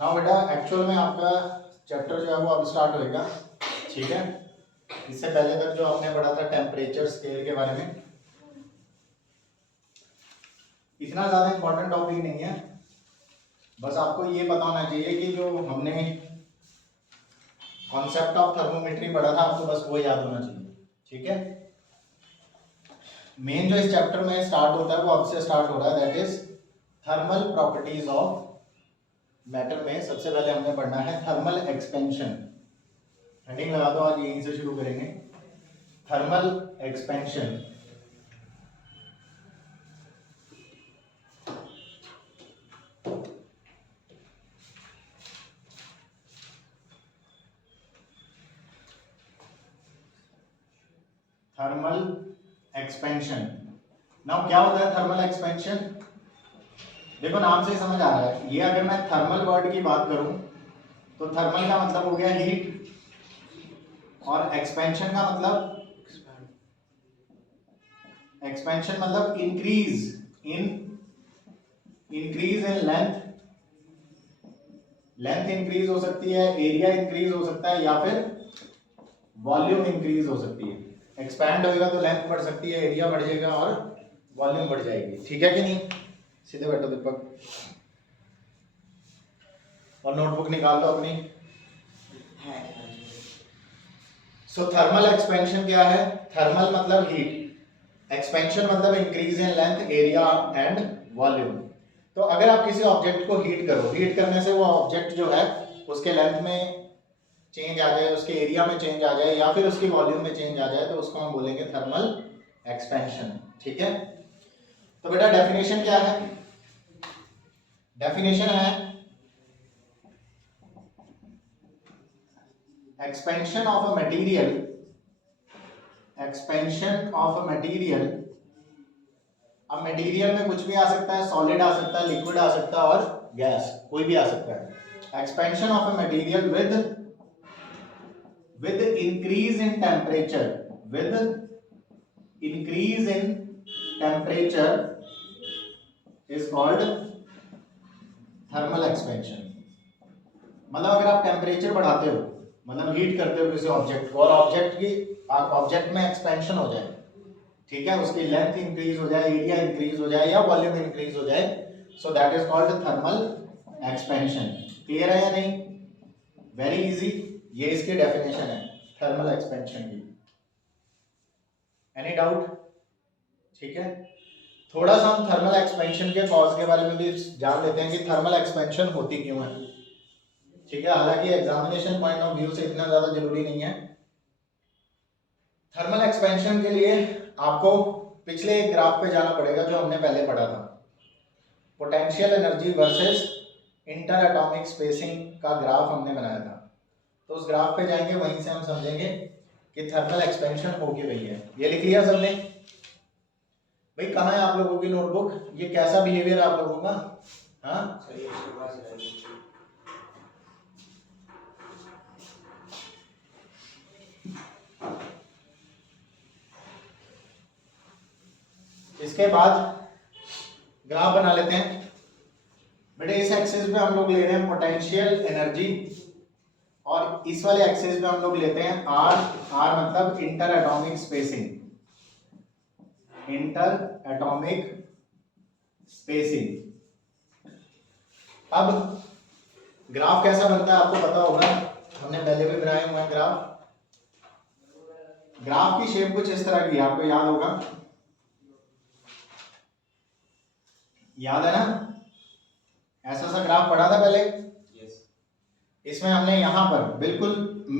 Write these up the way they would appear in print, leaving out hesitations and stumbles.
Now बेटा actual में आपका चैप्टर जो है वो अब स्टार्ट होएगा, ठीक है। इससे पहले तक जो आपने पढ़ा था टेम्परेचर स्केल के बारे में, इतना ज़्यादा इंपॉर्टेंट टॉपिक नहीं है। बस आपको ये पता होना चाहिए कि जो हमने कॉन्सेप्ट ऑफ थर्मोमेट्री पढ़ा था आपको बस वो याद होना चाहिए, ठीक है। मेन जो इस चैप्टर में स्टार्ट होता है वो अब से स्टार्ट हो रहा है, that is thermal properties of matter में सबसे पहले हमने पढ़ना है थर्मल एक्सपेंशन। हेडिंग लगा दो, आज यहीं से शुरू करेंगे। Thermal expansion. Thermal expansion. Now क्या होता है थर्मल एक्सपेंशन? देखो नाम से ही समझ आ रहा है। ये अगर मैं थर्मल वर्ड की बात करूं तो थर्मल का मतलब हो गया हीट, और एक्सपेंशन का मतलब increase in length. Length increase हो सकती है, एरिया इंक्रीज हो सकता है, या फिर वॉल्यूम इंक्रीज हो सकती है। एक्सपैंड होएगा तो लेंथ बढ़ सकती है, एरिया बढ़ जाएगा और वॉल्यूम बढ़ जाएगी, ठीक है कि नहीं। सीधे बैठो दीपक और नोटबुक निकाल लो अपनी। सो थर्मल एक्सपेंशन क्या है? थर्मल मतलब हीट, एक्सपेंशन मतलब increase in length, area and volume. तो अगर आप किसी ऑब्जेक्ट को हीट करो, हीट करने से वो ऑब्जेक्ट जो है उसके लेंथ में चेंज आ जाए, उसके एरिया में चेंज आ जाए, या फिर उसकी वॉल्यूम में चेंज आ जाए, तो उसको हम बोलेंगे थर्मल एक्सपेंशन, ठीक है। तो बेटा डेफिनेशन क्या है? डेफिनेशन है expansion of a material, expansion of a material. अब मटेरियल में कुछ भी आ सकता है, सॉलिड आ सकता है, लिक्विड आ सकता है और गैस, कोई भी आ सकता है। Expansion of a material with increase in temperature, with increase in temperature is called thermal expansion। मतलब अगर आप टेम्परेचर बढ़ाते हो, मतलब हीट करते हो किसी ऑब्जेक्ट को, और ऑब्जेक्ट में एक्सपेंशन हो जाए, ठीक है, उसकी लेंथ इंक्रीज हो जाए, एरिया इंक्रीज हो जाए, या वॉल्यूम इंक्रीज हो जाए, so that is called thermal expansion. Clear है या नहीं? Very easy. ये इसकी डेफिनेशन है थर्मल एक्सपेंशन की। Any doubt? ठीक है। थोड़ा सा हम थर्मल एक्सपेंशन के कॉज के बारे में भी जान लेते हैं कि थर्मल एक्सपेंशन होती क्यों है, ठीक है। हालांकि एग्जामिनेशन पॉइंट ऑफ व्यू से इतना ज्यादा जरूरी नहीं है। थर्मल एक्सपेंशन के लिए आपको पिछले एक ग्राफ पे जाना पड़ेगा जो हमने पहले पढ़ा था, potential energy versus inter atomic spacing का ग्राफ हमने बनाया था। तो उस ग्राफ पे जाएंगे, वहीं से हम समझेंगे कि थर्मल एक्सपेंशन हो क्यों रही है। ये लिख लिया सबने? भाई कहाँ है आप लोगों की नोटबुक? ये कैसा बिहेवियर आप लोगों का? हाँ इसके बाद ग्राफ बना लेते हैं। बेटे इस एक्सिस पे हम लोग ले रहे हैं पोटेंशियल एनर्जी, और इस वाले एक्सिस पे हम लोग लेते हैं आर। आर मतलब inter atomic spacing, inter atomic spacing. अब ग्राफ कैसा बनता है आपको पता होगा, हमने पहले भी बनाए हुए हैं ग्राफ। ग्राफ की शेप कुछ इस तरह की, आपको याद होगा, याद है ना? ऐसा सा ग्राफ पढ़ा था पहले। इसमें हमने यहां पर बिल्कुल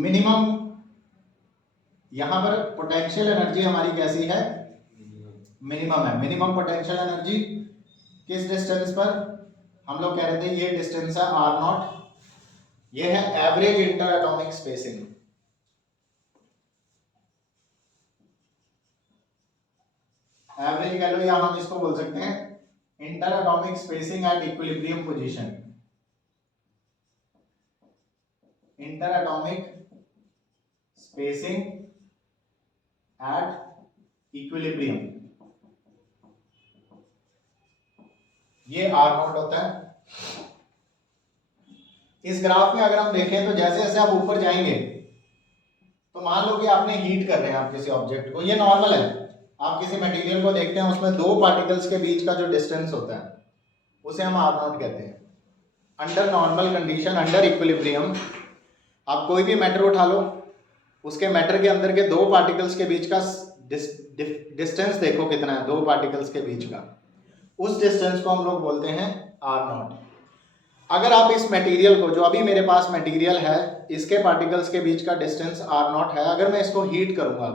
मिनिमम, यहां पर पोटेंशियल एनर्जी हमारी कैसी है? मिनिमम है। मिनिमम पोटेंशियल एनर्जी किस डिस्टेंस पर? हम लोग कह रहे थे ये डिस्टेंस है आर नॉट, ये है average inter atomic spacing. Average कह लो, या हम इसको बोल सकते हैं inter atomic spacing at equilibrium position. Inter atomic spacing at equilibrium, ये आर नॉट होता है। इस ग्राफ में अगर हम देखें तो जैसे जैसे आप ऊपर जाएंगे तो मान लो कि आपने हीट कर रहे हैं आप किसी ऑब्जेक्ट को, ये नॉर्मल है, आप किसी मटेरियल को देखते हैं उसमें दो पार्टिकल्स के बीच का जो डिस्टेंस होता है उसे हम आर नॉट कहते हैं। Under normal condition, under equilibrium, आप कोई भी मैटर उठा लो, उसके मैटर के अंदर के दो पार्टिकल्स के बीच का डिस्टेंस देखो कितना है, दो पार्टिकल्स के बीच का, उस डिस्टेंस को हम लोग बोलते हैं आर नॉट। अगर आप इस मटेरियल को, जो अभी मेरे पास मटेरियल है, इसके पार्टिकल्स के बीच का डिस्टेंस आर नॉट है, अगर मैं इसको हीट करूंगा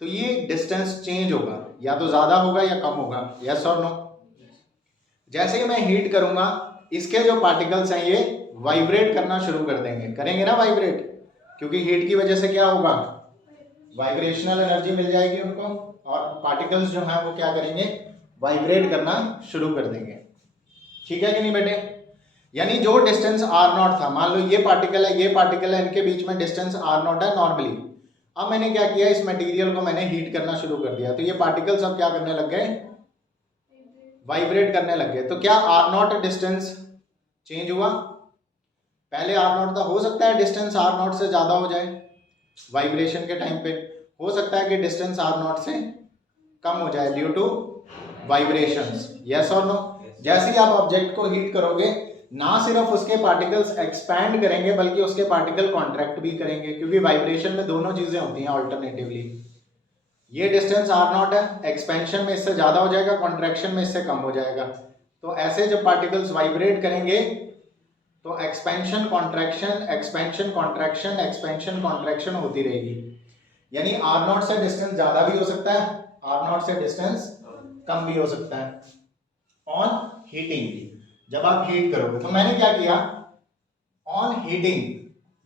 तो ये डिस्टेंस चेंज होगा, या तो ज्यादा होगा या कम होगा, यस और नो। जैसे ही मैं हीट करूंगा इसके जो पार्टिकल्स हैं ये वाइब्रेट करना शुरू कर देंगे, करेंगे ना वाइब्रेट, क्योंकि हीट की वजह से क्या होगा, वाइब्रेशनल एनर्जी मिल जाएगी उनको, और पार्टिकल्स जो हैं वो क्या करेंगे, वाइब्रेट करना शुरू कर देंगे। ठीक है कि नहीं बेटे? यानी जो डिस्टेंस आर नॉट था, मान लो ये पार्टिकल है, ये पार्टिकल है, इनके बीच में डिस्टेंस आर नॉट है नॉर्मली। अब मैंने क्या किया, इस मटेरियल को मैंने हीट करना शुरू कर दिया, तो ये पार्टिकल्स अब क्या करने लग गए, वाइब्रेट करने लग गए। तो क्या आर नॉट डिस्टेंस चेंज हुआ? पहले आर नॉट था, हो सकता है डिस्टेंस आर नॉट से ज्यादा हो जाए वाइब्रेशन के टाइम पे, हो सकता है कि डिस्टेंस आर नॉट से कम हो जाए ड्यू टू वाइब्रेशंस, यस और नो। जैसे ही आप ऑब्जेक्ट को हीट करोगे, ना सिर्फ उसके पार्टिकल्स एक्सपैंड करेंगे बल्कि उसके पार्टिकल कॉन्ट्रैक्ट भी करेंगे, क्योंकि वाइब्रेशन में दोनों चीजें होती हैं ऑल्टरनेटिवली। ये डिस्टेंस आर नॉट है, एक्सपेंशन में इससे ज्यादा हो जाएगा, कॉन्ट्रैक्शन में इससे कम हो जाएगा। तो ऐसे जब पार्टिकल्स वाइब्रेट करेंगे तो expansion contraction, expansion contraction, expansion contraction होती रहेगी। यानी आर नॉट से डिस्टेंस ज्यादा भी हो सकता है, आर नॉट से डिस्टेंस कम भी हो सकता है ऑन हीटिंग, जब आप हीट करोगे। तो मैंने क्या किया, ऑन हीटिंग,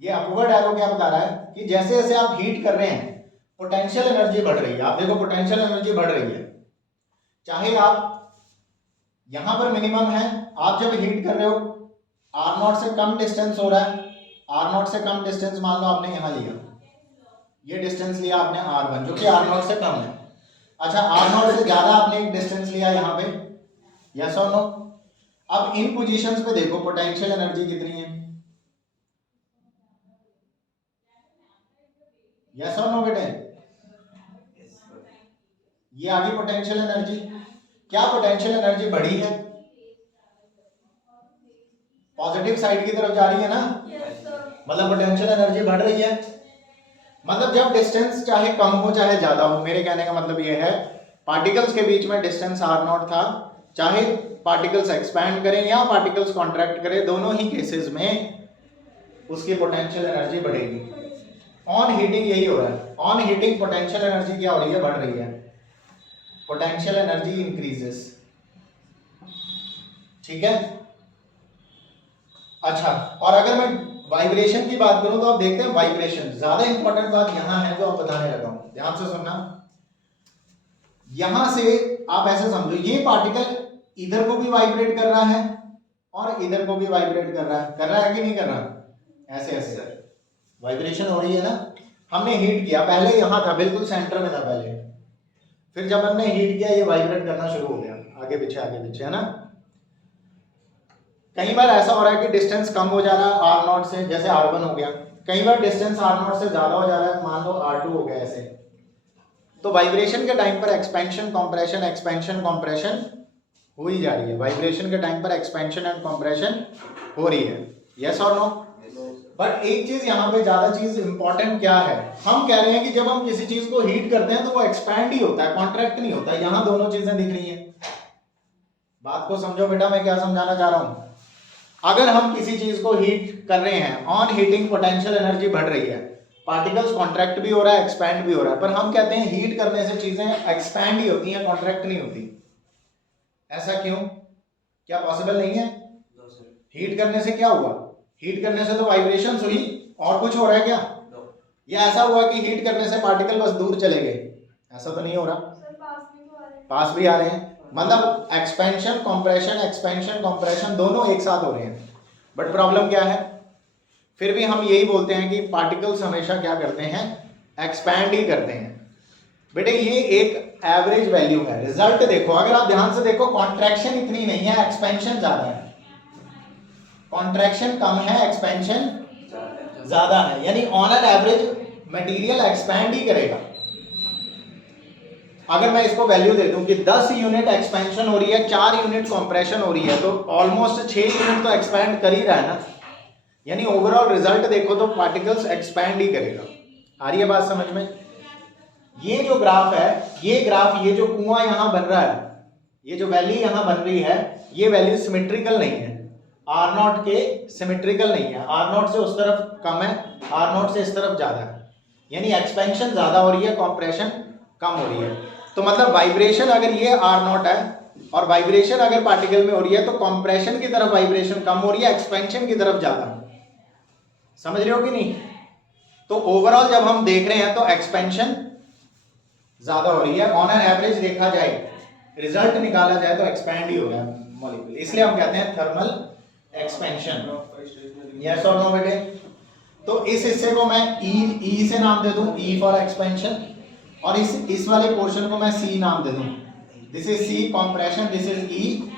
ये अपवर्ड एरो क्या बता रहा है कि जैसे जैसे आप हीट कर रहे हैं पोटेंशियल एनर्जी बढ़ रही है। आप देखो पोटेंशियल एनर्जी बढ़ रही है, चाहे आप यहां पर मिनिमम है, आप जब हीट कर रहे हो आर नॉट से कम डिस्टेंस हो रहा है, आर नॉट से कम डिस्टेंस मान लो आपने यहां लिया, ये डिस्टेंस लिया आपने R1 जो कि आर नॉट से कम है। अच्छा, आर नॉट से ज्यादा आपने एक डिस्टेंस लिया यहाँ पे, यस और नो। अब इन पोजीशंस पे देखो पोटेंशियल एनर्जी कितनी है, यस और नो बेटे? ये आ गई पोटेंशियल एनर्जी। क्या पोटेंशियल एनर्जी बढ़ी है? पॉजिटिव साइड की तरफ जा रही है ना, मतलब पोटेंशियल एनर्जी बढ़ रही है। मतलब जब डिस्टेंस चाहे कम हो चाहे ज्यादा हो, मेरे कहने का मतलब ये है पार्टिकल्स के बीच में डिस्टेंस आर नॉट था, चाहे पार्टिकल्स एक्सपैंड करें या पार्टिकल्स कॉन्ट्रैक्ट करें, दोनों ही केसेस में उसकी पोटेंशियल एनर्जी बढ़ेगी। ऑन हीटिंग यही हो रहा है, ऑन हीटिंग पोटेंशियल एनर्जी क्या हो रही है, बढ़ रही है, पोटेंशियल एनर्जी इंक्रीजेस। ठीक है। अच्छा, और अगर मैं वाइब्रेशन की बात करूं तो आप देखते हैं वाइब्रेशन, ज्यादा इंपॉर्टेंट बात यहां है जो आप बताने लगा हूं, ध्यान से सुनना। यहां से आप ऐसे समझो, ये पार्टिकल इधर को भी वाइब्रेट कर रहा है और इधर को भी वाइब्रेट कर रहा है कि नहीं कर रहा? ऐसे ऐसे वाइब्रेशन हो रही है ना। हमने हीट किया, पहले यहां था, बिल्कुल सेंटर में था पहले, फिर जब हमने हीट किया ये वाइब्रेट करना शुरू हो गया, आगे पीछे, है ना। कई बार ऐसा हो रहा है कि डिस्टेंस कम हो जा रहा है आर नॉट से, जैसे R1 हो गया, कई बार डिस्टेंस आर नॉट से ज्यादा हो जा रहा है, मान लो R2 हो गया ऐसे। तो वाइब्रेशन के टाइम पर एक्सपेंशन कॉम्प्रेशन, एक्सपेंशन कॉम्प्रेशन हो ही जा रही है, वाइब्रेशन के टाइम पर एक्सपेंशन एंड कॉम्प्रेशन हो रही है, यस और नो। बट एक चीज यहाँ पे ज्यादा चीज इंपॉर्टेंट क्या है, हम कह रहे हैं कि जब हम किसी चीज को हीट करते हैं तो वो एक्सपैंड ही होता है, कॉन्ट्रैक्ट नहीं होता। यहाँ दोनों चीजें दिख रही हैं, बात को समझो बेटा, मैं क्या समझाना चाह रहा हूं। अगर हम किसी चीज को हीट कर रहे हैं, ऑन हीटिंग पोटेंशियल एनर्जी बढ़ रही है, पार्टिकल्स कॉन्ट्रैक्ट भी हो रहा है, एक्सपैंड भी हो रहा है, पर हम कहते हैं हीट करने से चीजें एक्सपैंड ही होती हैं, कॉन्ट्रैक्ट नहीं होती। ऐसा क्यों? क्या पॉसिबल नहीं है? हीट करने से क्या हुआ? हीट करने से तो वाइब्रेशंस हुई, और कुछ हो रहा है क्या? या ऐसा हुआ कि हीट करने से पार्टिकल बस दूर चले गए? ऐसा तो नहीं हो रहा, पास भी आ रहे हैं। मतलब एक्सपेंशन कॉम्प्रेशन दोनों एक साथ हो रहे हैं। बट प्रॉब्लम क्या है, फिर भी हम यही बोलते हैं कि पार्टिकल्स हमेशा क्या करते हैं, एक्सपैंड ही करते हैं। बेटे ये एक एवरेज वैल्यू है, रिजल्ट देखो, अगर आप ध्यान से देखो कॉन्ट्रैक्शन इतनी नहीं है, एक्सपेंशन ज्यादा है। कॉन्ट्रैक्शन कम है, एक्सपेंशन ज्यादा है, यानी on an average material expand ही करेगा। अगर मैं इसको वैल्यू दे दूं कि 10 यूनिट एक्सपेंशन हो रही है, 4 यूनिट कंप्रेशन हो रही है, तो ऑलमोस्ट 6 यूनिट तो एक्सपैंड कर ही रहा है ना, यानी ओवरऑल रिजल्ट देखो तो पार्टिकल्स एक्सपैंड ही करेगा। आ रही है बात समझ में? ये जो ग्राफ है, ये ग्राफ, ये जो कुआं यहां बन रहा है, ये जो वैली यहां बन रही है, ये वैल्यू सिमेट्रिकल नहीं है, आर नॉट के सिमेट्रिकल नहीं है, आर नॉट से उस तरफ कम है, आर नॉट से इस तरफ ज्यादा है, यानी एक्सपेंशन ज्यादा हो रही है, कंप्रेशन कम हो रही है। तो मतलब वाइब्रेशन अगर ये आर नॉट है और वाइब्रेशन अगर पार्टिकल में हो रही है, तो कंप्रेशन की तरफ वाइब्रेशन कम हो रही है, एक्सपेंशन की तरफ ज्यादा। समझ रहे हो कि नहीं? तो ओवरऑल जब हम देख रहे हैं तो एक्सपेंशन ज्यादा हो रही है, ऑन एन एवरेज देखा जाए, रिजल्ट निकाला जाए तो एक्सपैंड ही हो रहा है मॉलिक्यूल, इसलिए हम कहते हैं थर्मल एक्सपेंशन। यस और नो बेटे? तो इस हिस्से को मैं ई से नाम दे दूं, ई फॉर एक्सपेंशन, और इस वाले पोर्शन को मैं सी नाम दे दूं, this is C compression, this is E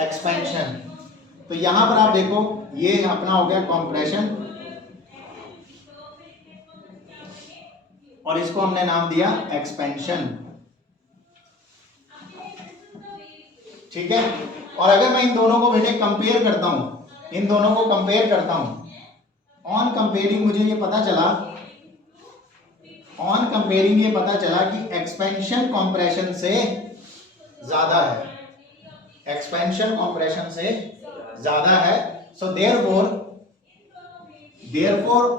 expansion. तो यहां पर आप देखो ये अपना हो गया कंप्रेशन और इसको हमने नाम दिया एक्सपेंशन, ठीक है। और अगर मैं इन दोनों को बेटे कंपेयर करता हूं, इन दोनों को कंपेयर करता हूं, ऑन कंपेयरिंग मुझे ये पता चला, ऑन कंपेयरिंग ये पता चला कि एक्सपेंशन कंप्रेशन से ज्यादा है, एक्सपेंशन कंप्रेशन से ज्यादा है। So therefore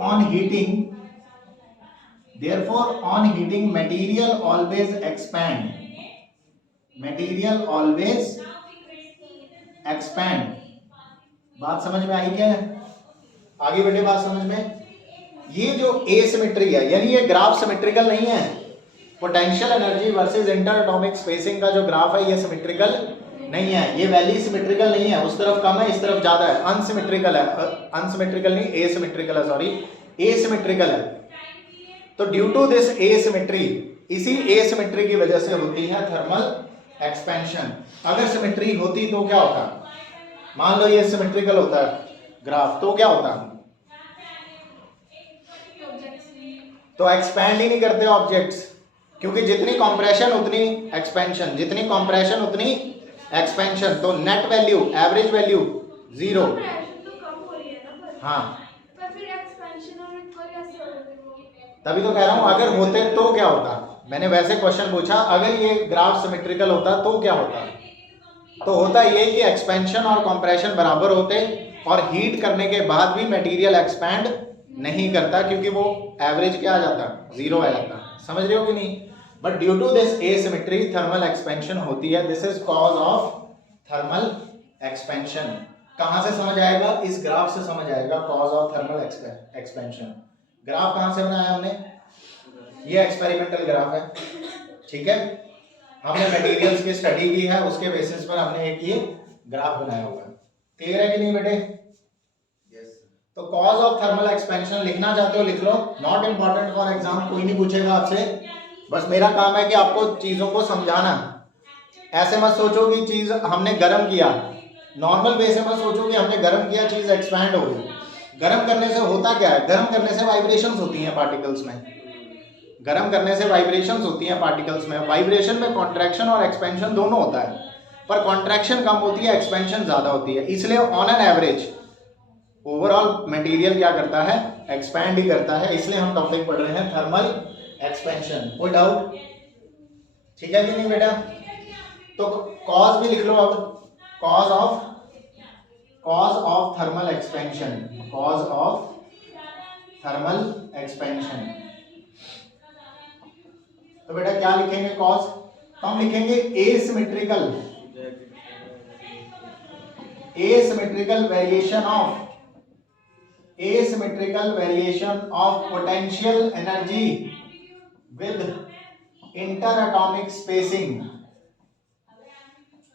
on heating material always expand, material always expand. बात समझ में आई क्या है? आगे बढ़े बात समझ में? ये जो एसिमेट्री है, यानी ये ग्राफ सिमेट्रिकल नहीं है, potential energy versus inter atomic spacing का जो ग्राफ है ये सिमेट्रिकल नहीं है, ये वैल्यू सिमेट्रिकल नहीं है, उस तरफ कम है, इस तरफ ज्यादा है, अनसिमेट्रिकल है, अनसिमेट्रिकल नहीं एसिमेट्रिकल है, सॉरी एसिमेट्रिकल है। तो ड्यू टू दिस एसिमेट्री, इसी एसिमेट्री की वजह से होती है थर्मल एक्सपेंशन। अगर सिमेट्री होती तो क्या होता? मान लो ये सिमेट्रिकल होता है ग्राफ, तो क्या होता? तो एक्सपैंड ही नहीं करते ऑब्जेक्ट्स, क्योंकि जितनी कंप्रेशन उतनी एक्सपेंशन, जितनी कंप्रेशन उतनी एक्सपेंशन, तो net value, average value zero. हाँ तभी तो कह रहा हूं अगर होते तो क्या होता। मैंने वैसे क्वेश्चन पूछा, अगर ये ग्राफ सिमेट्रिकल होता तो क्या होता? तो होता ये कि एक्सपेंशन और कंप्रेशन बराबर होते और हीट करने के बाद भी मटेरियल एक्सपैंड नहीं करता, क्योंकि वो एवरेज क्या आ जाता? जीरो आ जाता। समझ रहे हो कि नहीं? But due to this asymmetry thermal expansion होती है, this is cause of thermal expansion. कहां से समझ आएगा? इस ग्राफ से समझ आएगा cause of thermal expansion. Graph कहां से बनाया हमने? ये एक्सपेरिमेंटल ग्राफ है, ठीक है, हमने मटेरियल्स की स्टडी की है, उसके बेसिस पर हमने एक ये ग्राफ बनाया हुआ है। क्लियर है कि नहीं बेटे? तो कॉज ऑफ थर्मल एक्सपेंशन लिखना चाहते हो लिख लो, नॉट इंपॉर्टेंट फॉर एग्जाम, कोई नहीं पूछेगा आपसे, बस मेरा काम है कि आपको चीजों को समझाना। ऐसे मत सोचो कि चीज हमने गर्म किया, नॉर्मल वे से मत सोचो कि हमने गर्म किया चीज एक्सपैंड हो गई। गर्म करने से होता क्या है? गर्म करने से वाइब्रेशंस होती हैं पार्टिकल्स में, गर्म करने से वाइब्रेशंस होती हैं पार्टिकल्स में। वाइब्रेशन में कॉन्ट्रैक्शन और एक्सपेंशन दोनों होता है, पर कॉन्ट्रैक्शन कम होती है, एक्सपेंशन ज्यादा होती है, इसलिए on an average overall material क्या करता है? एक्सपैंड ही करता है। इसलिए हम टॉपिक पढ़ रहे हैं थर्मल एक्सपेंशन। कोई डाउट? ठीक है कि नहीं बेटा? तो कॉज भी लिख लो अब, cause of thermal expansion, cause of thermal expansion. तो बेटा क्या लिखेंगे कॉज? तो हम लिखेंगे asymmetrical variation of potential energy with interatomic spacing.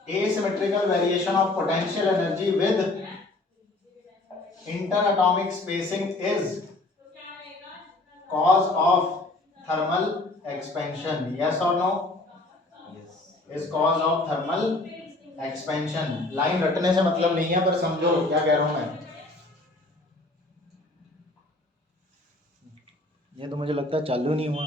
Asymmetrical variation of potential energy with interatomic spacing is cause of thermal expansion. Yes or no? Yes. Is cause of thermal expansion. Line रटने से मतलब नहीं है, पर समझो क्या कह रहा हूं मैं। ये तो मुझे लगता है चालू नहीं हुआ।